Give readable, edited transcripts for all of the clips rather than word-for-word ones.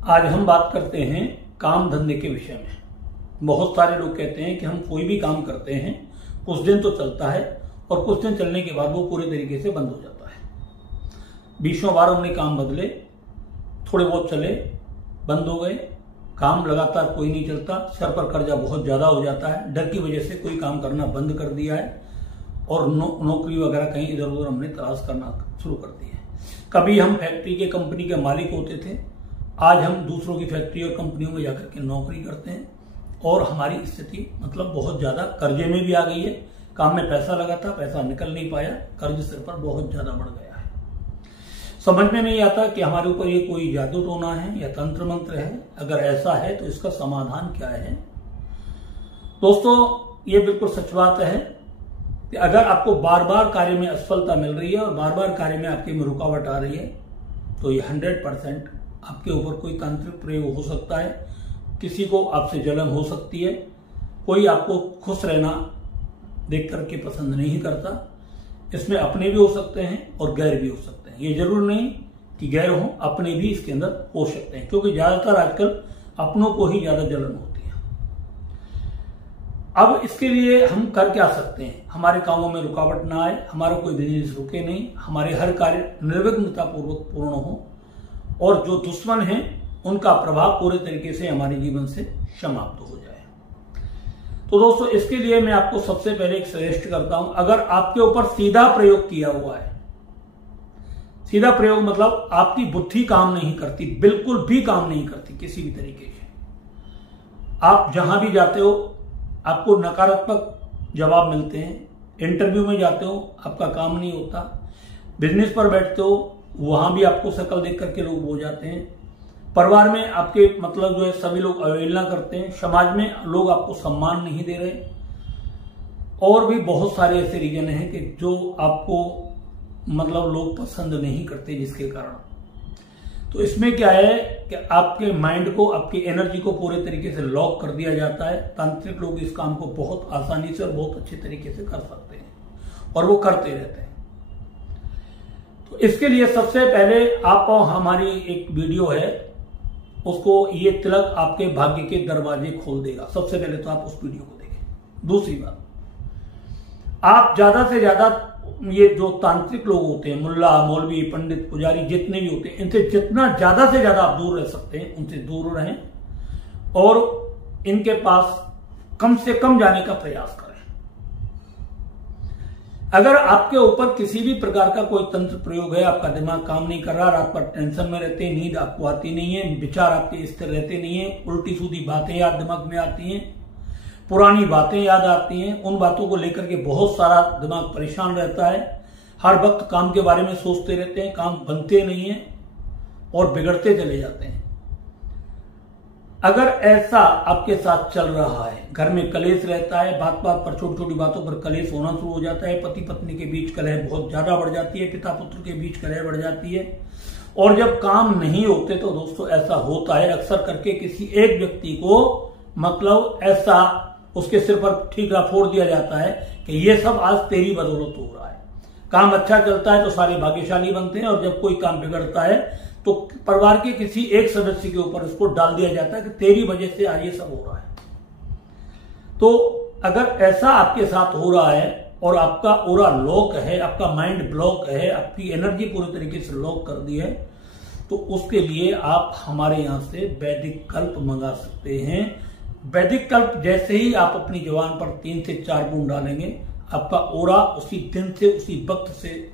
आज हम बात करते हैं काम धंधे के विषय में। बहुत सारे लोग कहते हैं कि हम कोई भी काम करते हैं, कुछ दिन तो चलता है और कुछ दिन चलने के बाद वो पूरे तरीके से बंद हो जाता है। 20 बार हमने काम बदले, थोड़े बहुत चले, बंद हो गए, काम लगातार कोई नहीं चलता, सर पर कर्जा बहुत ज्यादा हो जाता है, डर की वजह से कोई काम करना बंद कर दिया है और नौकरी वगैरह कहीं इधर उधर हमने तलाश करना शुरू कर दिया है। कभी हम फैक्ट्री के कंपनी के मालिक होते थे, आज हम दूसरों की फैक्ट्री और कंपनियों में जाकर के नौकरी करते हैं और हमारी स्थिति मतलब बहुत ज्यादा कर्जे में भी आ गई है। काम में पैसा लगा था, पैसा निकल नहीं पाया, कर्ज सिर पर बहुत ज्यादा बढ़ गया है। समझ में नहीं आता कि हमारे ऊपर ये कोई जादू टोना है या तंत्र मंत्र है। अगर ऐसा है तो इसका समाधान क्या है? दोस्तों, ये बिल्कुल सच बात है कि अगर आपको बार बार कार्य में असफलता मिल रही है और बार बार कार्य में आपके में रुकावट आ रही है तो ये 100% आपके ऊपर कोई तांत्रिक प्रयोग हो सकता है। किसी को आपसे जलन हो सकती है, कोई आपको खुश रहना देख करके पसंद नहीं करता। इसमें अपने भी हो सकते हैं और गैर भी हो सकते हैं। ये जरूर नहीं कि गैर हो, अपने भी इसके अंदर हो सकते हैं, क्योंकि ज्यादातर आजकल अपनों को ही ज्यादा जलन होती है। अब इसके लिए हम कर क्या सकते हैं? हमारे कामों में रुकावट ना आए, हमारा कोई बिजनेस रुके नहीं, हमारे हर कार्य निर्विघ्नता पूर्वक पूर्ण हो और जो दुश्मन हैं उनका प्रभाव पूरे तरीके से हमारे जीवन से समाप्त हो जाए। तो दोस्तों, इसके लिए मैं आपको सबसे पहले एक सजेस्ट करता हूं, अगर आपके ऊपर सीधा प्रयोग किया हुआ है, सीधा प्रयोग मतलब आपकी बुद्धि काम नहीं करती, बिल्कुल भी काम नहीं करती किसी भी तरीके से, आप जहां भी जाते हो आपको नकारात्मक जवाब मिलते हैं, इंटरव्यू में जाते हो आपका काम नहीं होता, बिजनेस पर बैठते हो वहां भी आपको शक्ल देख करके लोग हो जाते हैं, परिवार में आपके मतलब जो है सभी लोग अवहेलना करते हैं, समाज में लोग आपको सम्मान नहीं दे रहे, और भी बहुत सारे ऐसे रीजन हैं कि जो आपको मतलब लोग पसंद नहीं करते, जिसके कारण तो इसमें क्या है कि आपके माइंड को, आपकी एनर्जी को पूरे तरीके से लॉक कर दिया जाता है। तांत्रिक लोग इस काम को बहुत आसानी से और बहुत अच्छे तरीके से कर सकते हैं और वो करते रहते हैं। तो इसके लिए सबसे पहले आप, हमारी एक वीडियो है, उसको ये तिलक आपके भाग्य के दरवाजे खोल देगा। सबसे पहले तो आप उस वीडियो को देखें। दूसरी बात, आप ज्यादा से ज्यादा ये जो तांत्रिक लोग होते हैं, मुल्ला, मौलवी, पंडित, पुजारी जितने भी होते हैं, इनसे जितना ज्यादा से ज्यादा आप दूर रह सकते हैं उनसे दूर रहें और इनके पास कम से कम जाने का प्रयास करें। अगर आपके ऊपर किसी भी प्रकार का कोई तंत्र प्रयोग है, आपका दिमाग काम नहीं कर रहा, रात पर टेंशन में रहते हैं, नींद आपको आती नहीं है, विचार आपके स्थिर रहते नहीं है, उल्टी सीधी बातें याद दिमाग में आती हैं, पुरानी बातें याद आती हैं, उन बातों को लेकर के बहुत सारा दिमाग परेशान रहता है, हर वक्त काम के बारे में सोचते रहते हैं, काम बनते नहीं है और बिगड़ते चले जाते हैं। अगर ऐसा आपके साथ चल रहा है, घर में कलेश रहता है, बात बात पर छोटी छोटी बातों पर कलेश होना शुरू हो जाता है, पति पत्नी के बीच कलह बहुत ज्यादा बढ़ जाती है, पिता पुत्र के बीच कलह बढ़ जाती है, और जब काम नहीं होते तो दोस्तों ऐसा होता है अक्सर करके किसी एक व्यक्ति को मतलब ऐसा उसके सिर पर ठीकरा फोड़ दिया जाता है कि ये सब आज तेरी बदौलत हो रहा है। काम अच्छा चलता है तो सारे भाग्यशाली बनते हैं और जब कोई काम बिगड़ता है तो परिवार के किसी एक सदस्य के ऊपर उसको डाल दिया जाता है कि तेरी वजह से आज ये सब हो रहा है। तो अगर ऐसा आपके साथ हो रहा है और आपका ओरा लॉक है, आपका माइंड ब्लॉक है, आपकी एनर्जी पूरी तरीके से लॉक कर दी है, तो उसके लिए आप हमारे यहां से वैदिक कल्प मंगा सकते हैं। वैदिक कल्प जैसे ही आप अपनी जवान पर 3 से 4 बूंद डालेंगे, आपका ओरा उसी दिन से उसी वक्त से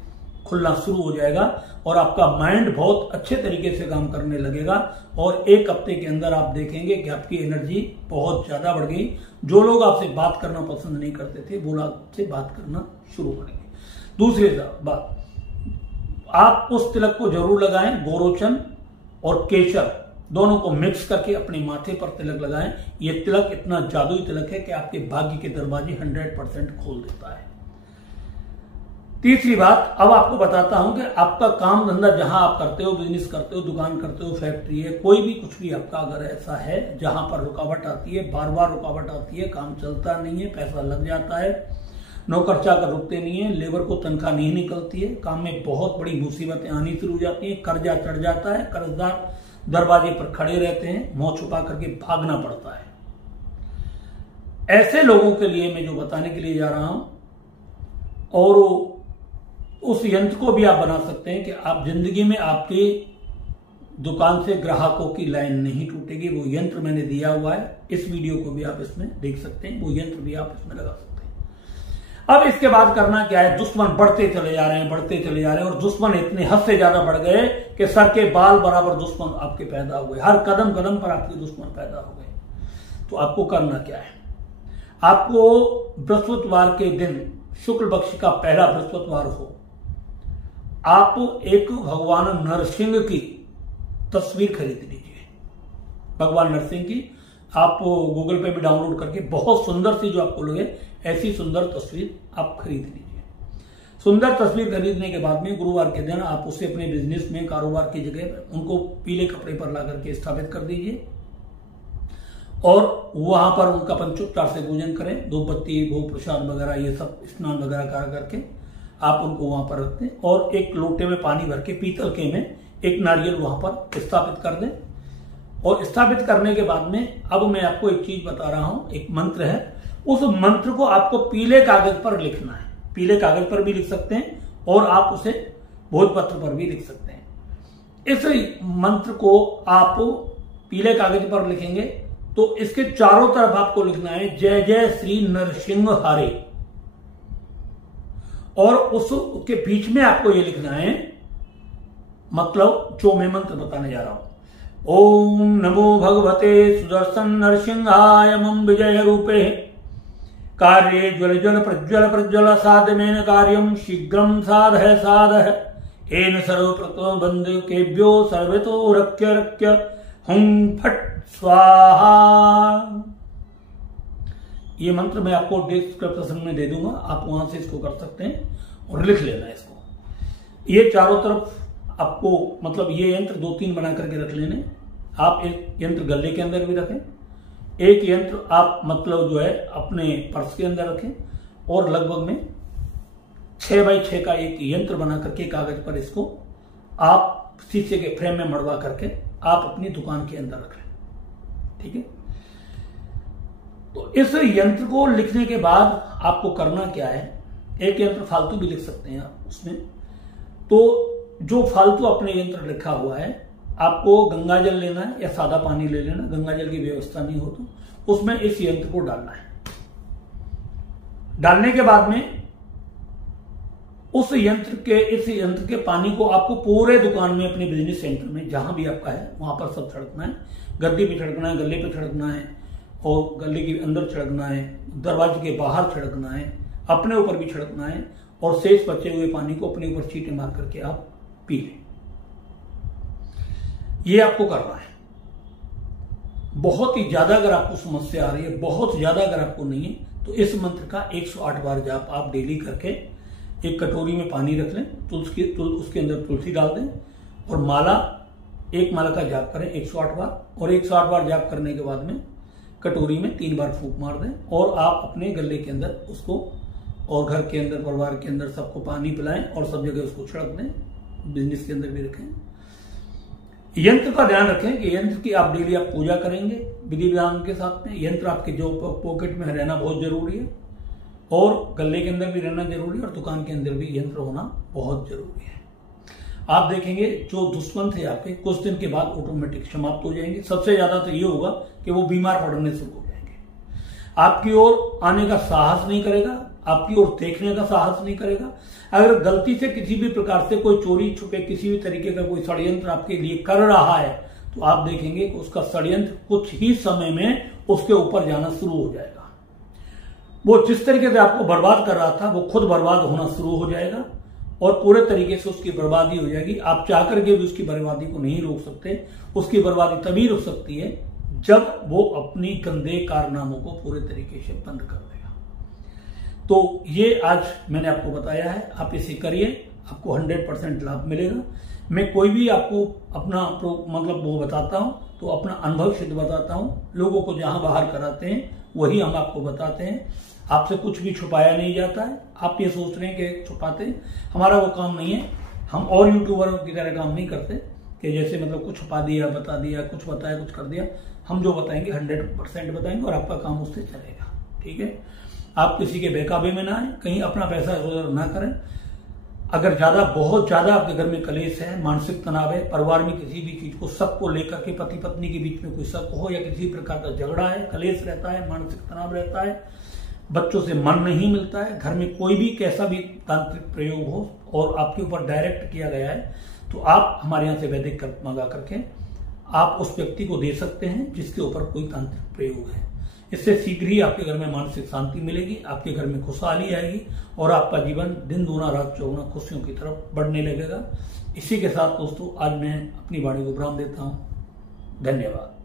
खुलना शुरू हो जाएगा और आपका माइंड बहुत अच्छे तरीके से काम करने लगेगा और 1 हफ्ते के अंदर आप देखेंगे कि आपकी एनर्जी बहुत ज्यादा बढ़ गई। जो लोग आपसे बात करना पसंद नहीं करते थे वो आपसे बात करना शुरू करेंगे। दूसरी बात, आप उस तिलक को जरूर लगाएं, गोरोचन और केसर दोनों को मिक्स करके अपने माथे पर तिलक लगाएं। यह तिलक इतना जादुई तिलक है कि आपके भाग्य के दरवाजे 100% खोल देता है। तीसरी बात, अब आपको बताता हूं कि आपका काम धंधा जहां आप करते हो, बिजनेस करते हो, दुकान करते हो, फैक्ट्री है, कोई भी कुछ भी आपका अगर ऐसा है जहां पर रुकावट आती है, बार बार रुकावट आती है, काम चलता नहीं है, पैसा लग जाता है, नौकर चाकर रुकते नहीं है, लेबर को तनख्वाह नहीं निकलती है, काम में बहुत बड़ी मुसीबतें आनी शुरू हो जाती है, कर्जा चढ़ जाता है, कर्जदार दरवाजे पर खड़े रहते हैं, मुंह छुपा करके भागना पड़ता है। ऐसे लोगों के लिए मैं जो बताने के लिए जा रहा हूं, और उस यंत्र को भी आप बना सकते हैं कि आप जिंदगी में आपकी दुकान से ग्राहकों की लाइन नहीं टूटेगी। वो यंत्र मैंने दिया हुआ है, इस वीडियो को भी आप इसमें देख सकते हैं, वो यंत्र भी आप इसमें लगा सकते हैं। अब इसके बाद करना क्या है, दुश्मन बढ़ते चले जा रहे हैं, बढ़ते चले जा रहे हैं, और दुश्मन इतने हद से ज्यादा बढ़ गए कि सर के बाल बराबर दुश्मन आपके पैदा हो गए, हर कदम कदम पर आपके दुश्मन पैदा हो गए। तो आपको करना क्या है, आपको बृहस्पतिवार के दिन, शुक्ल पक्ष का पहला बृहस्पतिवार हो, आप एक भगवान नरसिंह की तस्वीर खरीद लीजिए। भगवान नरसिंह की आप गूगल पे भी डाउनलोड करके बहुत सुंदर सी जो आपको लगे ऐसी सुंदर तस्वीर आप खरीद लीजिए। सुंदर तस्वीर खरीदने के बाद में गुरुवार के दिन आप उसे अपने बिजनेस में, कारोबार की जगह उनको पीले कपड़े पर ला करके स्थापित कर दीजिए, और वहां पर उनका पंचोपचार से पूजन करें। धूपबत्ती, भोग प्रसाद वगैरह ये सब स्नान वगैरह कर करके आप उनको वहां पर रख दें, और एक लोटे में पानी भर के पीतल के में एक नारियल वहां पर स्थापित कर दें। और स्थापित करने के बाद में अब मैं आपको एक चीज बता रहा हूं, एक मंत्र है, उस मंत्र को आपको पीले कागज पर लिखना है। पीले कागज पर भी लिख सकते हैं और आप उसे भोजपत्र पर भी लिख सकते हैं। इस मंत्र को आप पीले कागज पर लिखेंगे तो इसके चारों तरफ आपको लिखना है जय जय श्री नरसिंह हरे, और उसके बीच में आपको ये लिखना है, मतलब जो मैं मंत्र बताने जा रहा हूं, ओम नमो भगवते सुदर्शन नरसिंहाय मम विजय रूपे कार्ये ज्वल ज्वल प्रज्वल प्रज्वल साधनेन कार्यम शीघ्रम साधय साधय एन सर्व बंधु केभ्यो सर्वतो रक्य रक्य हुं फट स्वाहा। ये मंत्र मैं आपको डिस्क्रिप्शन में दे दूंगा, आप वहां से इसको कर सकते हैं और लिख लेना इसको। ये चारों तरफ आपको, मतलब ये यंत्र 2-3 बना करके रख लेने। आप एक यंत्र गले के अंदर भी रखें, एक यंत्र आप मतलब जो है अपने पर्स के अंदर रखें, और लगभग में 6x6 का एक यंत्र बना करके कागज पर इसको आप शीशे के फ्रेम में मड़वा करके आप अपनी दुकान के अंदर रख लें। ठीक है, तो इस यंत्र को लिखने के बाद आपको करना क्या है, एक यंत्र फालतू भी लिख सकते हैं आप उसमें। तो जो फालतू अपने यंत्र लिखा हुआ है, आपको गंगा जल लेना है या सादा पानी ले लेना, गंगा जल की व्यवस्था नहीं हो तो उसमें इस यंत्र को डालना है। डालने के बाद में इस यंत्र के पानी को आपको पूरे दुकान में, अपने बिजनेस सेंटर में जहां भी आपका है वहां पर सब छिड़कना है। गद्दी पे छिड़कना है, गले पे छिड़कना है, और गले के अंदर छिड़कना है, दरवाजे के बाहर छिड़कना है, अपने ऊपर भी छिड़कना है, और शेष बचे हुए पानी को अपने ऊपर छींटे मार करके आप पी लें। ये आपको करना है। बहुत ही ज्यादा अगर आपको समस्या आ रही है, बहुत ज्यादा अगर आपको नहीं है, तो इस मंत्र का 108 बार जाप आप डेली करके एक कटोरी में पानी रख लें, उसके अंदर तुलसी डाल दें, और एक माला का जाप करें 108 बार, और 108 बार जाप करने के बाद में कटोरी में 3 बार फूंक मार दें, और आप अपने गले के अंदर उसको, और घर के अंदर, परिवार के अंदर सबको पानी पिलाएं, और सब जगह उसको छिड़क दें, बिजनेस के अंदर भी रखें। यंत्र का ध्यान रखें कि यंत्र की आप डेली आप पूजा करेंगे विधि विधान के साथ में। यंत्र आपके जो पॉकेट में रहना बहुत जरूरी है, और गले के अंदर भी रहना जरूरी है, और दुकान के अंदर भी यंत्र होना बहुत जरूरी है। आप देखेंगे जो दुश्मन थे आपके, कुछ दिन के बाद ऑटोमेटिक समाप्त हो जाएंगे। सबसे ज्यादा तो ये होगा कि वो बीमार पड़ने शुरू हो जाएंगे, आपकी ओर आने का साहस नहीं करेगा, आपकी ओर देखने का साहस नहीं करेगा। अगर गलती से किसी भी प्रकार से कोई चोरी छुपे, किसी भी तरीके का कोई षड्यंत्र आपके लिए कर रहा है, तो आप देखेंगे कि उसका षड्यंत्र कुछ ही समय में उसके ऊपर जाना शुरू हो जाएगा। वो जिस तरीके से आपको बर्बाद कर रहा था, वो खुद बर्बाद होना शुरू हो जाएगा, और पूरे तरीके से उसकी बर्बादी हो जाएगी। आप चाह करके भी उसकी बर्बादी को नहीं रोक सकते। उसकी बर्बादी तभी रुक सकती है जब वो अपनी गंदे कारनामों को पूरे तरीके से बंद कर देगा। तो ये आज मैंने आपको बताया है, आप इसे करिए, आपको 100% लाभ मिलेगा। मैं कोई भी आपको अपना मतलब वो बताता हूं तो अपना अनुभव सिद्ध बताता हूं। लोगों को जहां बाहर कराते हैं वही हम आपको बताते हैं। आपसे कुछ भी छुपाया नहीं जाता है। आप ये सोच रहे हैं कि छुपाते, हमारा वो काम नहीं है। हम और यूट्यूबरों की तरह काम नहीं करते कि जैसे मतलब कुछ छुपा दिया, बता दिया, कुछ बताया, कुछ कर दिया। हम जो बताएंगे 100% बताएंगे और आपका काम उससे चलेगा। ठीक है, आप किसी के बहकावे में ना आए, कहीं अपना पैसा इधर ना करें। अगर ज्यादा, बहुत ज्यादा आपके घर में कलेश है, मानसिक तनाव है, परिवार में किसी भी चीज को, शक को लेकर के पति पत्नी के बीच में कोई शक हो या किसी प्रकार का झगड़ा है, कलेश रहता है, मानसिक तनाव रहता है, बच्चों से मन नहीं मिलता है, घर में कोई भी कैसा भी तांत्रिक प्रयोग हो और आपके ऊपर डायरेक्ट किया गया है, तो आप हमारे यहाँ से वैदिक मंगा करके आप उस व्यक्ति को दे सकते हैं जिसके ऊपर कोई तांत्रिक प्रयोग है। इससे शीघ्र ही आपके घर में मानसिक शांति मिलेगी, आपके घर में खुशहाली आएगी और आपका जीवन दिन दूना रात चौगुना खुशियों की तरफ बढ़ने लगेगा। इसी के साथ दोस्तों आज मैं अपनी वाणी को विराम देता हूँ। धन्यवाद।